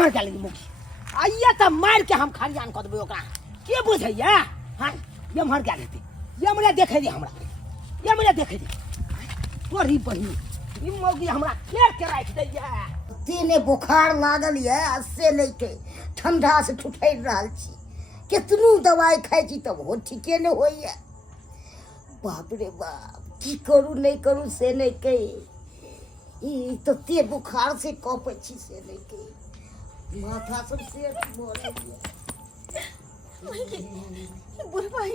मार के मुखी आइया त मार के हम खारियान क देबै ओकरा के बुझैया हां ये मार के लेते ये हमरा देखे दे हमरा ये हमरा देखे दे तोरी बहिनी ई मौगी हमरा केर के राख दैया तेने बुखार लागल है से नहीं के ठंडा से ठुठैर रहल छी कितनू दवाई खाई छी तब हो ठीके नहीं होइए बाप रे बाप की करू नहीं करू से नहीं कही ई तो ते बुखार से कपै छी से नहीं कही माथा सब से मोरे बुढ़बाई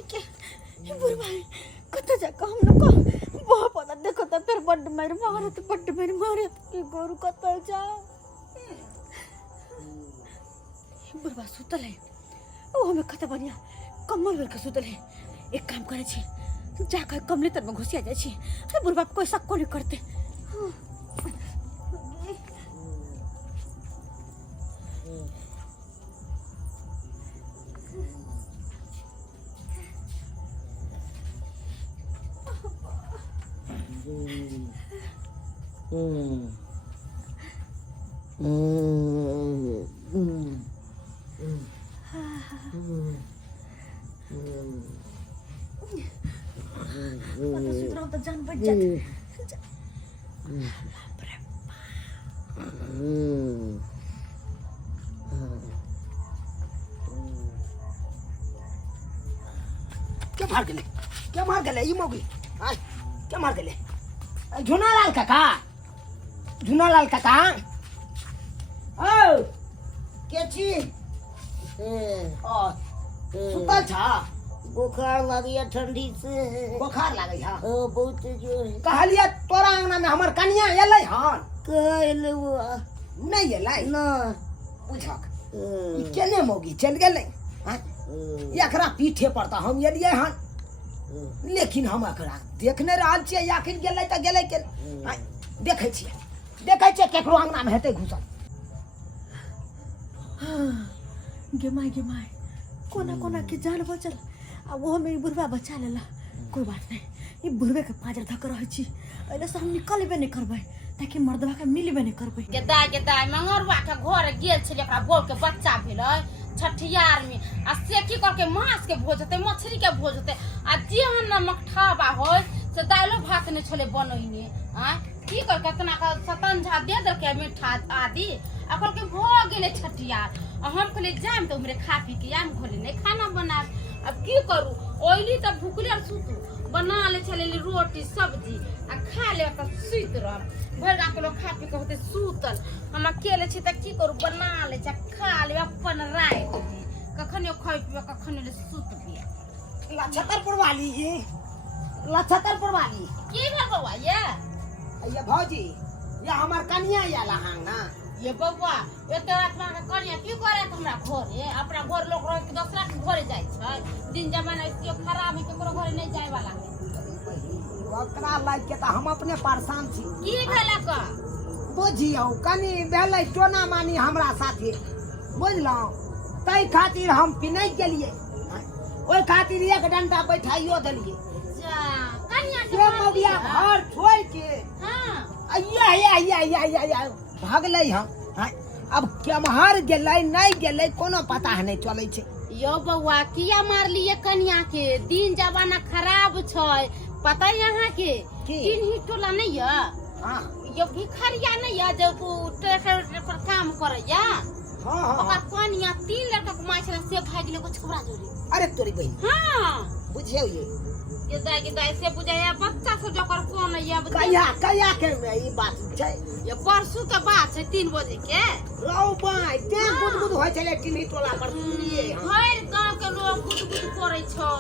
कत जा हम लोग बहुत पता देखो तो फिर बड्ड मेरे मारत के गोरू कत जा बुढ़बा सुतल है ओ हमें कत बढ़िया कम्बल ओढ़ के सुतल है एक काम करे छी जाकर कमले तर में घुसिया जाए छी अरे बुढ़बा कोई शक को नहीं करते तो जान बच जाती क्या मार गले ई मौगी आय क्या मार गले झुनालाल काका ओ के छी सुतल छा बुखार लगी ठंडी से बुखार लागे हा बहुत जोर कहलिए तोरा अंगना में हमर कन्या एलै हन कहले वो नहीं एलै ना बुझक ई केने मौगी चल गेलै हां एकरा पीठे पर त हम एलियै हन लेकिन हम एकरा देखने रहल छियै आखिर गेलै त गेलै के देखै छियै केकरो अंगना में हेतै घुसल गे माय कोना के जान बचल आ वो मेरी बुढ़वा बचा लेला कोई बात नहीं ये बुढ़वे के पाजर धक रह छी एले से हम निकलबे नहीं करबै ताकि मर्दवा के मिलबे नहीं करबै गेदाय मंगरवा के घर गेल छले ओकरा बोल के बच्चा भेलै छठियार में आ से की करके मांस के भोज होते मछली के भोज होते आ जेहन मठठाबा होय से दालो भात ने छले बनइने आ की कर केतना का सतंझा दे देलके मीठा आदि अकल के भ गेले छठियार हम कहले जाम तो हमरे खा पी के आम घोले नहीं खाना बना अब की करू ओइली त भूखले और सुतू बना ले छले रोटी सब्जी आ खा ले त सुत रह भर गा के खा पी के होते सुतल हम अकेले छी त की करू बना ले जा खा ले अपन राय कखनो खाइ पी कखनो ले सुत भी लछतरपुर वाली की भेल बउआ ये भौजी ये हमर कन्या आला हां ना ये बउआ एते रात में कन्या की करे हमरा घरे अपना घर लोग रह के दूसरा के घरे जाय छै दिन जमाना के खराब है केकरो घरे नहीं जाय वाला ओकरा लाग के त हम अपने परेशान छी की भेला का बुझियो कनी भेलै टोना मानी हमरा साथे बुझलौ तै खातिर हम पिनै गेलिए ओइ खातिर एक डंडा बैठाइयो देलिए जा कन्या के मौगिया घर छोड़ के हां आइया भागलै हम अब केम्हर गेलै नहीं गेलै कोनो पता नहीं चलै छै यो बउआ किया मारलिए कन्या के दिन जमाना खराब छै पता यहाँ के तीन ही टोला नहीं है हां यो भिखारिया नहीं है जो ट्रैक्टर पर काम करे या हां ओकर कन्या तीन लड़का के मार छले से भाग गेले को छोरा जोरी अरे तोरी बहिन हां बुझियो ये दाई से बुझाया बच्चा से जोकर कोन है कहिया के ई बात छै ये परसों के बात है 3 बजे के रौ भाई ते गुदगुद होय छले टिनी टोला पर सुनिए हर गांव के लोग गुदगुद करे छै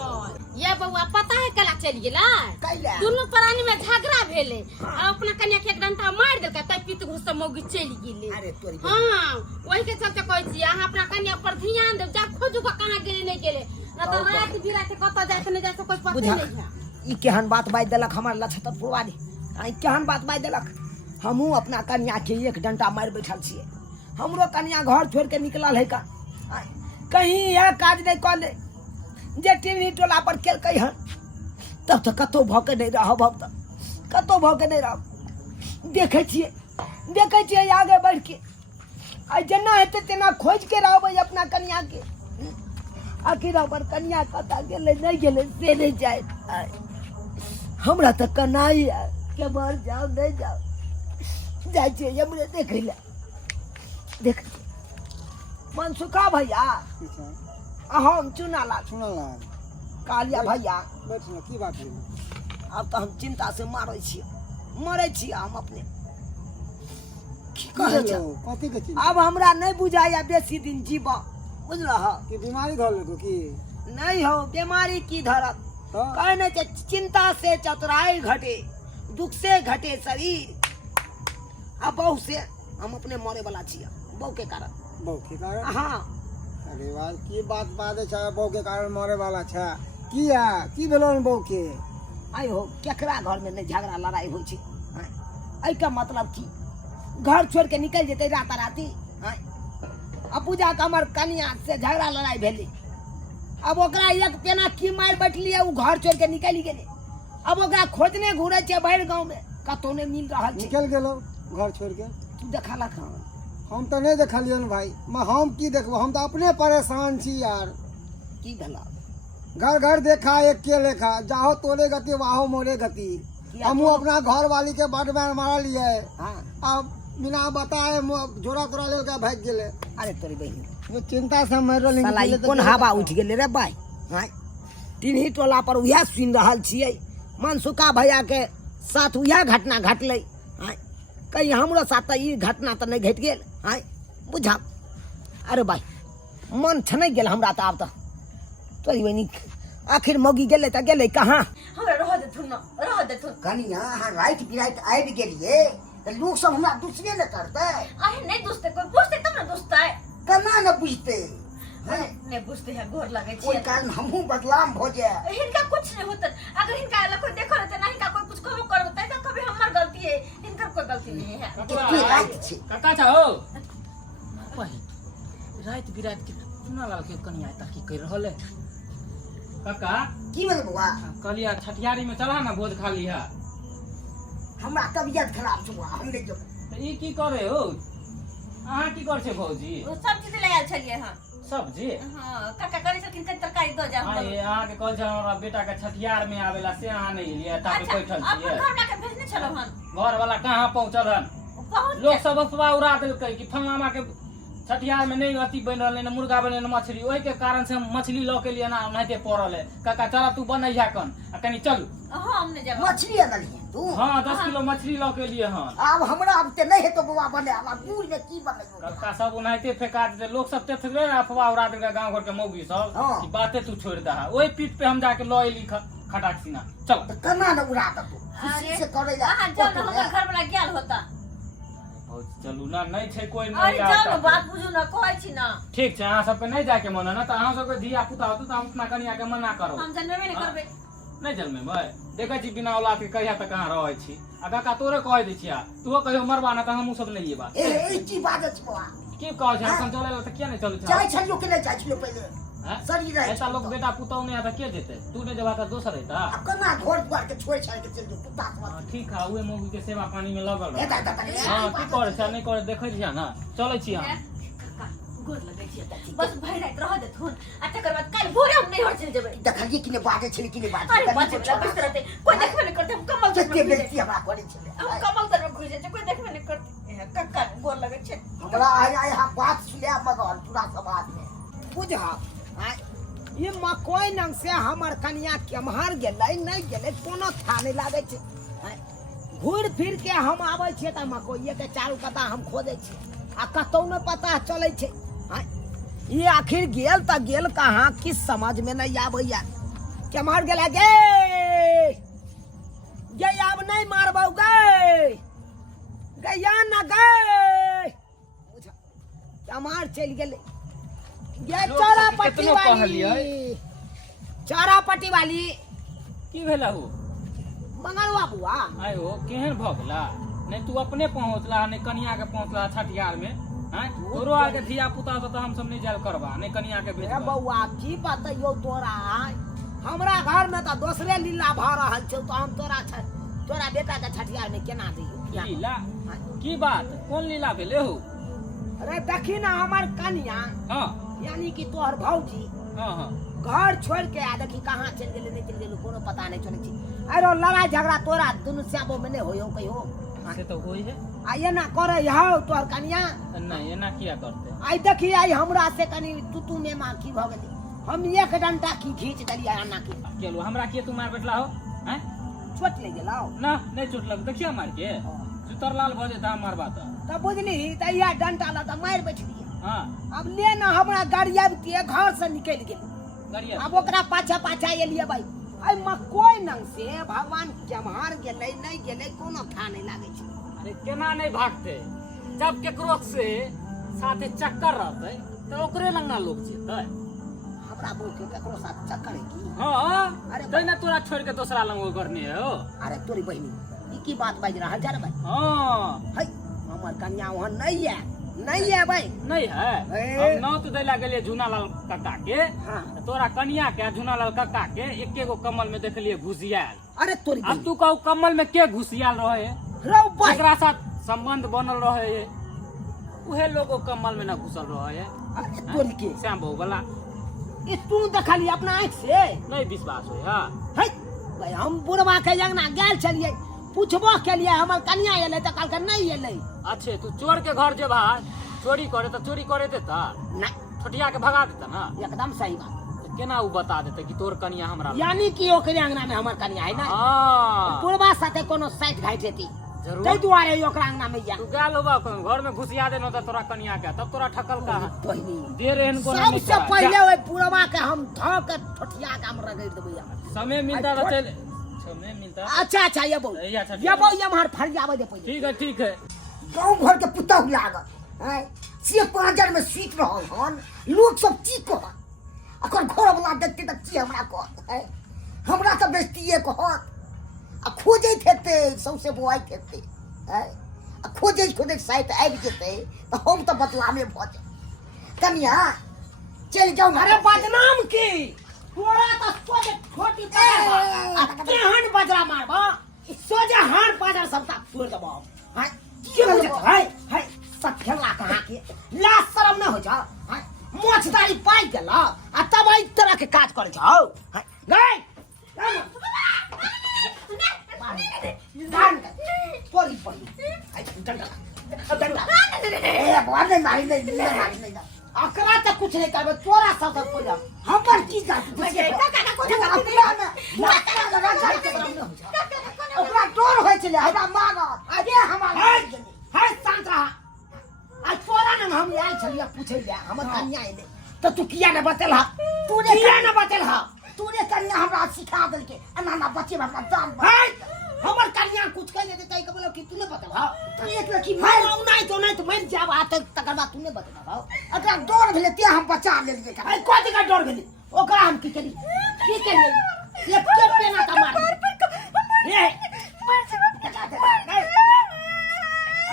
ये बउआ पता है कला चल गेला कैला दोनों प्राणी में झगड़ा भेले अपना कन्या के एक डंटा मार देलका तै पित घुस मौगी चली गेले अरे तोरी हां वही के चलते कहै छी अहाँ अपना कन्या पर ध्यान देब जा खोजू का कहां गेले नहीं गेले न तो रात बिरात कत जाय त नहीं जाय कोई पता नहीं है ई केहन बात बाज देलक हमर लछतरपुर वाली आई केहन बात बाज देलक हमहू अपना कन्या के एक डंटा मार बैठल छिए हमरो कन्या घर छोड़ के निकलल है का कहीं यह काज नहीं कर ले जे टीवी टोला पर केलकै हन तब तो कतो भौके नहीं रहब हम तो कतो भौके नहीं रहब देखै छिए आगे बढ़ के आ जना हेते तेना खोज के रहबै अपना कन्या के। आखिर हमर कन्या कतऽ गेलै नहीं गेलै से नहीं जाए। हमरा तऽ कनाई के मर जाओ नहीं जाओ जाए छियै हमरे देखै ले। देख मनसुखा भैया हम चुनाला कालिया भैया की बात है? अब तो हम चिंता से मारै छियै मरै छियै हम अपने। की कहै छै कथी के चीज? अब हमरा नहीं बुझाया बेसी दिन जीब बुझलह की बीमारी धर लेको की? नहीं हो बीमारी की धरत तो कहने के चिंता से चतुराई घटे दुख से घटे शरीर। अब बहू से हम अपने मरे वाला छियै बहू के कारण। बहू के कारण? हाँ अरे वाह की बात बादे छै बहू के कारण मरे वाला छै। किया की भेलो बहू के? आई हो केकरा घर में नहीं झगड़ा लड़ाई हो छै। आई का मतलब की घर छोड़ के निकल जेते राता राती। अब पूजा के हमर कन्या से झगड़ा लड़ाई भेलै। अब ओकरा एक पेना की मार बैठलिए उ घर छोड़ के निकल गेलै। अब ओकरा खोजने घूरे छै भरि गांव में कतौ नहीं मिल रहल छै। निकल गेलो घर छोड़ के? तू देखला कहाँ? हम तो नहीं देखलियन भाई। हम की देखबो? हम तो अपने परेशान छी यार। की भेला? घर घर देखा एक के लेखा जाहो तोरे गति वाहो मोरे गति। किया हम तो- अपना घर वाली के बड़ मार मारा लिए। हाँ अब बिना बताए जोड़ा तोड़ा ले के भाग गेले। अरे तोरी बहिन वो चिंता से मर रहल साला ई कोन हवा उठ गेलै रे भाई। हाँ तीनही टोला पर उहे सुनि रहल छियै मनसुखा भैया के साथ उहे घटना घटलै। हाँ कहीं हमरो साथ तऽ ई घटना तऽ नहीं घटि गेल। हाँ बुझा अरे भाई मन छनै गेल हमरा तऽ आब तऽ तोरी बहिनी आखिर मौगी गेलै तऽ गेलै कहाँ? हमरा रह देथुन न रह देथुन। कनिया अहाँ राति बिराति आबि गेलियै तऽ लोक सब हमरा दुसरे न करतै। आहे नहीं दुसते कोई बुझते तब न दुसता है। केना न बुझतै? नहीं बुझते है गोर लगे ओहि छी। कारण हमहूँ बदलाम भऽ जाय। हिनका कुछ नहीं होता। अगर हिनका अलग कोई देखो रहते ना हिनका कोई कुछ कहबो करते तो कभी हमर गलती है हिनकर कोई गलती नहीं है। एते राति छै काका चाहो रात बिरात के सुना लाल के कनिया तक की कर रहल है। काका की भेल बौआ? कहलिया छठियारी में चला ना भोज खा लिया। हमरा तबियत खराब छै बौआ हम नहि जेबै। तो ई की करे हो? अहाँ की कर छे भौजी? वो सब चीज ले आयल छलिए हां। सब्जी? हां काका करे छलखिन के तरकारी दो जा हम। अरे अहाँ के कहल छ हमरा बेटा के छठियार में आवेला से अहाँ नहीं लिए ताकि बैठल अब छिए। घर ला के भेजने चलो हन। घर वाला कहाँ पहुंचल हन? पहुंच लोग सब अफवाह उड़ा देलकै कि फलनामा के छठियार में नहीं अति बन रहल है, मुर्गा बने न मछली। ओहि के कारण से हम मछली ल के लिए ना नहते पड़ल है। काका चला तू बनैया कन आ कनी चलू। हां हमने जब मछली अनलियै तू? हाँ 10 किलो मछली ल के लिए हन। आब हमरा अब ते नहि हेतौ बौआ बने आब दूर में की बनेबो? कक्का सब उनाहिते फेंका देते। लोग सब ते थोड़े ना अफवाह उड़ा देगा गांव घर के मौगी सब हाँ। कि बातें तू छोड़ दहा। ओही पीठ पे हम जाके ल एली खटाक सीना। चल तऽ केना न उड़ा देतौ? खुशी से करे ला हां जाओ ना हमर घर वाला गेल होता। चलू ना नहीं छै कोई अरे नहीं जाओ ना बात बुझू ना कहै छी ना। ठीक छै अहाँ सबके नहीं जाके मन है ना तो अहाँ सबके धिया पुता होतो तो हम अपना कनिया के मना करो। हम जनबे नहीं करबे। नहीं जन्मे भाई देखै छी बिना औलाद के कहिया तक कहाँ रहै छी। आ काका तोरे कह दै छिया तू कहियो मरबा ना त हमहू सब नहीं ये बात। ए की बात छै बौआ? की कहै छै हम चले त किया नहीं चलै छै? चाहे छलियो कि नहीं चाहे छलियो पहिले? हैं? शरीर रहै ऐसा लोग बेटा पुतौ नहीं आता के देते? तू नहीं जबा त दोसर रहता। अब केना घर द्वार के छोड़ छाड़ के चल जो पुता हाँ, ठीक है उहे मौगी के सेवा पानी में लगल रह। एता एता हाँ की करे छै नहीं करे देखै छिया ना चलै छी हम। काका गोर लगे छी बस भई रात रह देथुन आ तकर बाद काल भोरे हम नहीं हट चल जेबै। देखलिए कि ने बाजे छली कि ने बाजे? अरे बात बस रहते कोई देखबे नहीं करते हम कमल जते बेइज्जती हमरा करे छले। हम कमल तर में घुस जाते कोई देखबे नहीं करते। काका गोर लगे छै। हमरा आय आय हम बात सुने मगर पूरा समाज में बुझा ये मकोई नंग से हमर कन्या केम्हर गेलै नहीं गेलै कोनो था नहीं लागे छै। घूर फिर के हम आबै छियै त मकोइये के चारू कता हम खोजै छियै आ कतौ न पता चलै छै। ये आखिर गेल त गेल कहाँ किस समझ में नहीं आबैया। केम्हर गेला गे ये अब नहीं मारबौ गे गैया न गे बुझा केम्हर चलि गेलै। ये लोग चारा सबके पट्टी केतनो वाली कहलियै। चारा पट्टी वाली की भेला हो? मंगलवा बुआ आय हो केहन भ गेला? नहीं तू अपने पहुंचला नहीं कनिया के पहुंचला छठियार में। हैं तोरो आके धिया पुता तो हम सब नहीं जाल करबा नहीं कनिया के रे भेजबा। बउआ की बतैयो तोरा हमरा घर में तो दोसरे लीला भ रहल छै तो हम तोरा बेटा के छठियार में केना दियो? लीला की बात कौन लीला भेले हो? अरे देखी ना हमार कन्या हाँ यानी कि तोहर भौजी हाँ हाँ घर छोड़ के आ देखी कहाँ चल गेले नहीं चल गेले कोनो पता नहीं चले छी अरे लड़ाई झगड़ा तोरा दुनु श्यामो में नहीं होयो कहियो से तो होई है आ ये ना करे हो तोहर कन्या नहीं एना किया करते आई देखी आई हमरा से कनी तू में मां की भ गेली हम एक डंडा की खींच दलिया अन्ना की चलो हमरा के तू मार बैठला हो हैं छोट ले गेलाओ ना नहीं चोट लग देखिए मार के सुतरलाल भजे था मार बात तब बुझली त या डंडा ला त मार बैठ दिए हाँ अब ले ना हमरा गाड़ी आबती घर से निकल गेली गरिया अब ओकरा पाछा पाछा एलिए भाई आई म कोई नंग से भगवान केम्हार गेलै नहीं गेलै कोनो था नहीं लागे छै अरे केना नहीं भागते जब केकरो से साथे चक्कर रहते तो ओकरे लंगा लोग जेते हमरा बोल के ककरो साथ चक्कर है की हाँ अरे अरे ना तोरा छोड़ के दूसरा लंग वो करने हो अरे तोरी बहनी ई की बात बाज रहा है भाई हाँ है हमर कन्या वहां नहीं है भाई नहीं है ए। हम नौ तो दैला गेलिए झूनालाल काका के हाँ तोरा कनिया के झूनालाल काका के एके गो कमल में देखलिए घुसियाल अरे तोरी अब तू कहू कमल में के घुसियाल रहे रो भाई जेकरा साथ संबंध बनल रहे है उहे लोगो कमल में ना घुसल रहे है अरे तोरी के श्याम बहु वाला ई तू देखली अपना आंख से नहीं विश्वास हो हाँ है भाई हम बुढ़वा के जंगना गेल चलिए पूछबो के लिए हमर कन्या एले त काल के नहीं एले अच्छे तू चोर के घर जे भाई चोरी करे तो चोरी करे देता नहीं छोटिया के भगा देता ना एकदम सही बात तो केना उ बता देते कि तोर कनिया हमरा लग- यानी कि ओकरे अंगना में हमर कन्या है ना हाँ बुढ़वा साथे कोनो साइड घाट हेती जरूर तै दुआरे ओकरा अंगना में जा तू गेल होबा घर में घुसिया देनो त तोरा कनिया के तब तोरा ठकल का तोहनी देर एहन को सबसे पहले ओए बुढ़वा के हम ध के ठठिया के हम रगड़ देबै समय मिलता तो चल समय मिलता अच्छा ये बोल ये अच्छा, ये बोल ये मार फड़ जावे दे पहले ठीक है गाँव घर के पुतहु लागल हैं से पांजर में सीट रहल हन लोग सब की कहत अकर घर वाला देखते त की हमरा कहत है हमरा सब बेस्तिए कहत आ खोजैत हेतै सौसे बुआइत हेतै है आ खोजैत साइड आबि जेतै त हम त बदलामे भ जाए कनिया चल जाऊ अरे बदनाम की तोरा त सोजे छोटी पकड़बा केहन बजरा मारबा सोजे हार पाजर सबटा तोड़ देबो हाय के बुझत है सब खेला कहां के ला शर्म न हो जा हाय मोछदारी पाई गेला आ तब ई तरह के काज करे छौ हाय गई तोरी पड़ी हाय डंडा ए बार नहीं अकरा तक कुछ नहीं करबे तोरा सब तक कोई हमर की जात ओकरा डर होइ छले हमरा मारत अरे हमरा है शांत रहा आज तोरा न हम आयल छलिए पूछे ले हमर कन्या एले तो तू किया न बतेला किया न बतेला तूने कन्या हमरा सिखा देलके एना ना बच्चे हमरा जान है हमर कन्या कुछ कह दे कई के बोलो कि तूने बतेला तू एक लड़की मैं मार नहीं तो मैं जाब आ तकर बाद तूने बतेला अगर डर भेले ते हम बचा लेलिए है कोथि का डर गेली ओकरा हम की करी ये के पेना का मार ये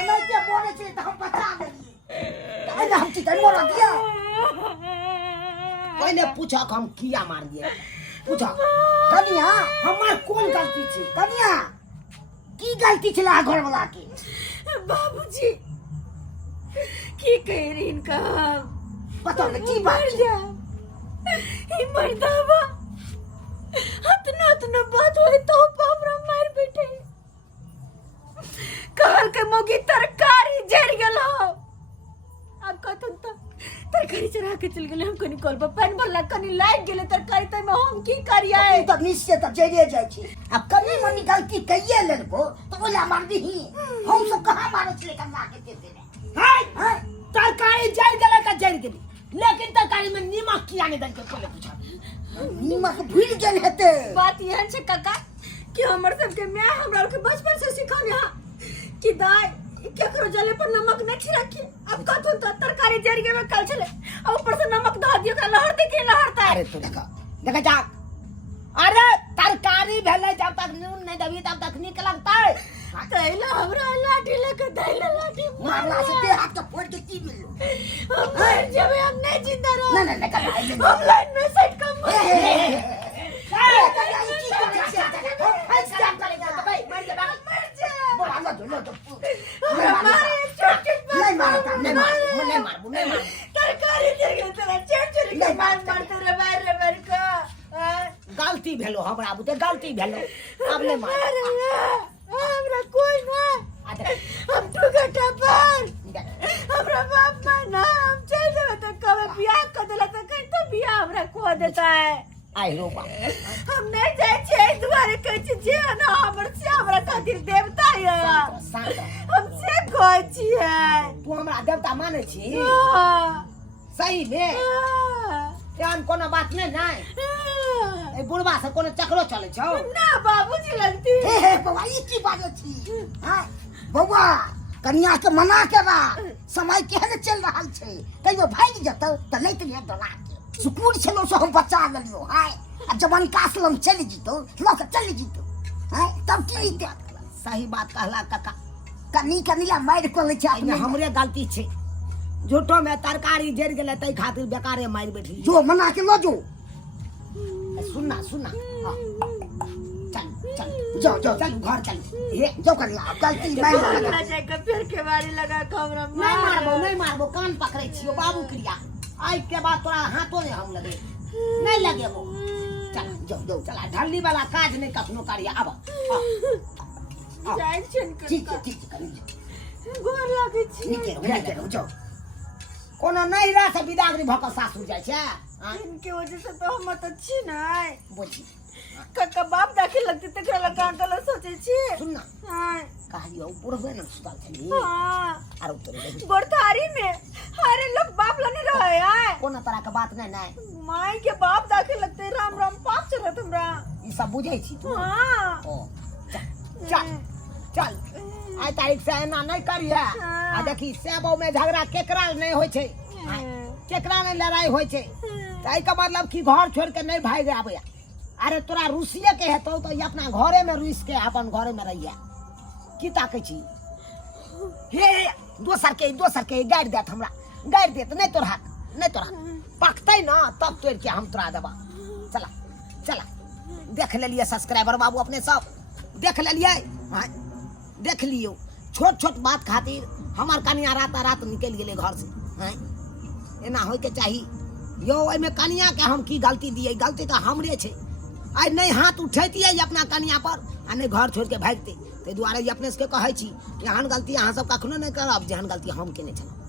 नहीं के बोले छे त हम बचा लेलिए अरे हम की कर मोर दिया पहले पूछा हम किया मार दिए पूछा कन्या हमार कौन गलती थी कन्या की गलती छला घर वाला के बाबूजी की कह रही इनका बताओ ना की बात मर जा ई मर्दावा हतना बात होए तो हमरा मार बैठे कहल के मोगी तरकारी जर गेलो अब कथन त तरकारी चढ़ा के चल गेले हम कनी कल पर पैन भरला कनी लाग गेले तरकारी त में हम की करिए ई त निश्चय त जइए जाय छी अब कनी मनी गलती कइए लेलको तो ओला मार दही हम सब कहां मारे छले कन्या के देते है तरकारी जल गेला का जल गेली लेकिन तरकारी में नमक किया नहीं दल के पहले पूछा नीमक भूल गेल हेते बात यह छे काका कि हमर सबके माय हमरा के बचपन से सिखाने हा कि दाई केकरो जले पर नमक नहीं छिड़की अब कथन त तरकारी जरिए में कल चले अब ऊपर से नमक ध दियो का लहर के लहरता है अरे तू देखा जा अरे तरकारी भेले जब तक नून नहीं दबी तब तक निक लगता है तैला हमरा लाठी लेके दैला लाठी मारला से ते हाथ का फोड़ के की मिलो हम मर जावे हम नहीं जिंदा रह ना ना ना कर आई हम लाइन में सेट कम नहीं मारता गलती भेलो हमरा बुते गलती भेलो अब नहीं मार हमरा कोई ना हम तू गटा पर हमरा बाप मां ना हम चल जावे तो कब बियाह कर देला तो कहीं तो बियाह हमरा को देता है आई रो बा हम नहीं जाए छे तुम्हारे कह जे ना हमर से हमरा खातिर देवता है हम से कोई छी है तू हमरा देवता माने छी सही में जान कोनो बात नहीं ए बुढ़वा से कोनो चक्रो चले छौ ना बाबूजी लगती हे बौआ ई की बाजै छी हां बौआ कन्या के मना के बा समय केहन चल रहल छै कहियो भाग जतौ त लैत लिया डला के स्कूल छलो सो हम बचा लेलियो हाय आ जवान कासलम चली जीतो लोक चली जीतो हाय तब की ते सही बात कहला काका कनिया मार को ले छै ये हमरे गलती छे झूठो में तरकारी जर गेले तै खातिर बेकारे मार बैठी जो मना के लो जो सुनना हाँ। चल चल जाओ जाओ चल घर चल ये जो कर ला गलती मैं हमरा जाय के फिर के बारी लगा के हमरा नहीं मारबो कान पकड़े छियो बाबू क्रिया आई के बाद तोरा हाथों में हम लगे नहीं लगेबो चल जाओ जाओ चला ढल्ली वाला काज नहीं कखनो करिया अब जाय छिन ठीक है करी गोर लागे छी ठीक है जाओ कोनो नहीं रह से विदागरी भक सासू जाय छे इनके वजह से तो हम तो छी नहीं बोझी कक्का बाप दाखिल लगते तकरा लगा कांटला सोचे छी सुन ना हां कहलियो बुढ़वे न सुतल छली हां आरो तोरे गोरथारी में अरे लोग बाप लने रहे है कोनो तरह के बात नहीं माई के बाप दाखिल लगते राम राम पाप चलत हमरा ई सब बुझै छी तू हां ओ चल चल आई तारीख से एना नहीं करिया आ देखी सेबो में झगड़ा केकरा नहीं होय छे केकरा नहीं लड़ाई होय छे ताई का मतलब कि घर छोड़ के नहीं भाग आबे अरे तोरा रूसिये के हेतौ तो ये अपना घरे में रुस के अपन घरे में रहिया की ताकै छी हे दोसर के गाड़ देत हमरा गाड़ देत नहीं तोरा पकतै ना तब तोड़ के हम तोरा देबा चला देख लेलिए सब्सक्राइबर बाबू अपने सब देख लेलिए हाँ देख लियो छोट बात खातिर हमार कनिया रात निकल गेले घर से हैं एना होय के चाही यो एमे कनिया के हम की गलती दिए गलती तो हमरे छे आई नहीं हाथ उठैतिए अपना कनिया पर आ नहीं घर छोड़ के भागते ते दुआरे अपने से कहै छी कि एहन गलती अहाँ सब कखनो नहीं करब जेहन गलती हम केने छलहुँ